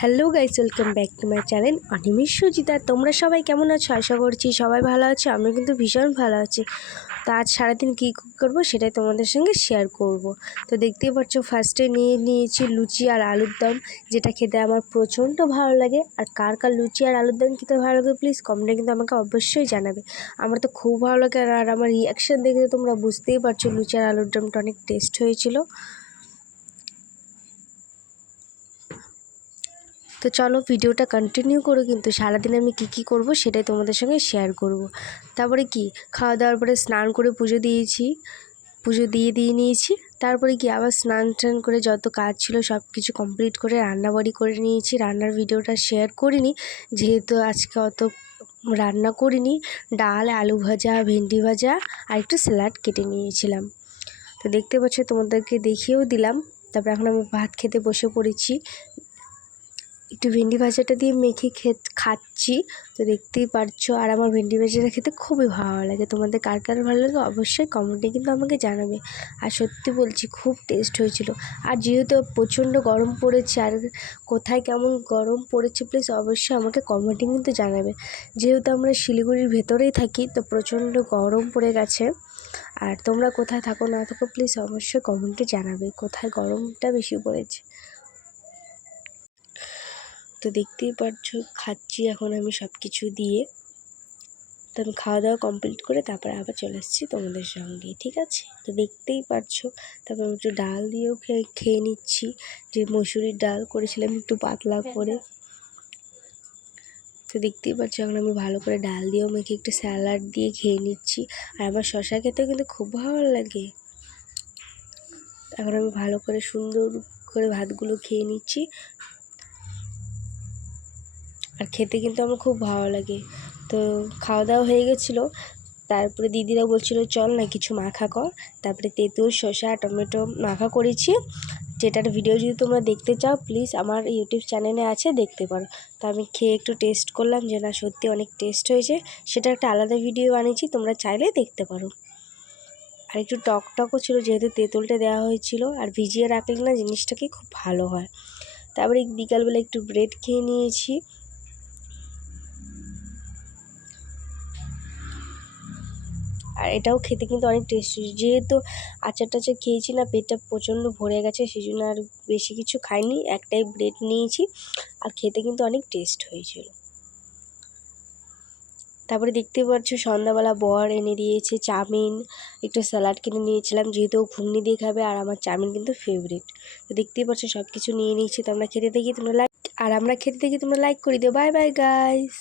Hello guys, welcome back to my channel Animesh Sujita. তোমরা সবাই কেমন আছো? আশা করছি সবাই ভালো আছো। আমি কিন্তু ভীষণ ভালো আছি। তো আজ সারাদিন কী করবো সেটাই তোমাদের সঙ্গে শেয়ার করব। তো দেখতেই পাচ্ছ, ফার্স্টে নিয়েছি লুচি আর আলুর দম, যেটা খেতে আমার প্রচণ্ড ভালো লাগে। আর কার কার লুচি আর আলুর দম খেতে ভালো লাগে প্লিজ কমেন্টে কিন্তু আমাকে অবশ্যই জানাবে। আমার তো খুব ভালো লাগে, আর আমার রিয়াকশান দেখে তোমরা বুঝতেই পারছো লুচি আর আলুর দমটা অনেক টেস্ট হয়েছিল। তো চলো ভিডিওটা কন্টিনিউ করো, কিন্তু সারাদিন আমি কী করব সেটাই তোমাদের সঙ্গে শেয়ার করব। তারপরে খাওয়া দাওয়ার পরে স্নান করে পুজো দিয়ে নিয়েছি। তারপরে আবার স্নান টান করে যত কাজ ছিল সব কিছু কমপ্লিট করে রান্নাবাড়ি করে নিয়েছি। রান্নার ভিডিওটা শেয়ার করিনি, যেহেতু আজকে অত রান্না করিনি। ডাল, আলু ভাজা, ভেন্ডি ভাজা আর একটু স্যালাড কেটে নিয়েছিলাম। তো দেখতে পাচ্ছ, তোমাদেরকে দেখিয়েও দিলাম। তারপরে এখন আমি ভাত খেতে বসে পড়েছি। একটু ভেন্ডি ভাজাটা দিয়ে মেখে খাচ্ছি। তো দেখতেই পারছো, আর আমার ভেন্ডি ভাজাটা খেতে খুবই ভালো লাগে। তোমাদের কার কার ভালো লাগে অবশ্যই কমেন্টে কিন্তু আমাকে জানাবে। আর সত্যি বলছি, খুব টেস্ট হয়েছিল। আর যেহেতু প্রচণ্ড গরম পড়েছে, আর কোথায় কেমন গরম পড়েছে প্লিজ অবশ্যই আমাকে কমেন্টে কিন্তু জানাবে। যেহেতু আমরা শিলিগুড়ির ভেতরেই থাকি, তো প্রচণ্ড গরম পড়ে গেছে। আর তোমরা কোথায় থাকো না থাকো প্লিজ অবশ্যই কমেন্টে জানাবে কোথায় গরমটা বেশি পড়েছে। তো দেখতেই পারছো, খাচ্ছি এখন আমি সব কিছু দিয়ে। তো আমি খাওয়া দাওয়া কমপ্লিট করে তারপরে আবার চলে এসেছি তোমাদের সঙ্গে, ঠিক আছে? তো দেখতেই পারছো, তারপর আমি একটু ডাল দিয়েও খেয়ে নিচ্ছি। যে মসুরির ডাল করেছিলাম একটু পাতলা করে। তো দেখতেই পাচ্ছি, এখন আমি ভালো করে ডাল দিয়েও মেখে একটু স্যালাড দিয়ে খেয়ে নিচ্ছি। আর আমার শশা খেতেও কিন্তু খুব ভালো লাগে। এখন আমি ভালো করে সুন্দর করে ভাতগুলো খেয়ে নিচ্ছি। আর খেতে কিন্তু আমার খুব ভালো লাগে। তো খাওয়া দাওয়া হয়ে গেছিলো। তারপরে দিদিরা বলছিল চল না কিছু মাখা কর। তারপরে তেঁতুল, শসা, টমেটো মাখা করেছি, যেটার ভিডিও যদি তোমরা দেখতে চাও প্লিজ আমার ইউটিউব চ্যানেলে আছে, দেখতে পারো। তো আমি খেয়ে একটু টেস্ট করলাম যে না সত্যি অনেক টেস্ট হয়েছে। সেটা একটা আলাদা ভিডিও বানিয়েছি, তোমরা চাইলে দেখতে পারো। আর একটু টকও ছিল, যেহেতু তেঁতুলটা দেওয়া হয়েছিল। আর ভিজিয়ে রাখলে না জিনিসটাকে খুব ভালো হয়। তারপরে বিকালবেলা একটু ব্রেড খেয়ে নিয়েছি। আর এটাও খেতে কিন্তু অনেক টেস্টি। যেহেতু আচার টাচার খেয়েছি না, পেটটা প্রচণ্ড ভরে গেছে, সেই জন্য আর বেশি কিছু খাইনি, একটাই ব্রেড নিয়েছি। আর খেতে কিন্তু অনেক টেস্ট হয়েছিল। তারপরে দেখতে পাচ্ছ, সন্ধ্যাবেলা বর এনে দিয়েছে চাউমিন, একটু স্যালাড কিনে নিয়েছিলাম, যেহেতু ও ঘুগনি দিয়ে খাবে আর আমার চাউমিন কিন্তু ফেভারিট। তো দেখতেই পাচ্ছ সব কিছু নিয়ে নিয়েছি। তো আমরা খেতে দেখি তোমরা লাইক করে দিও। Bye bye guys.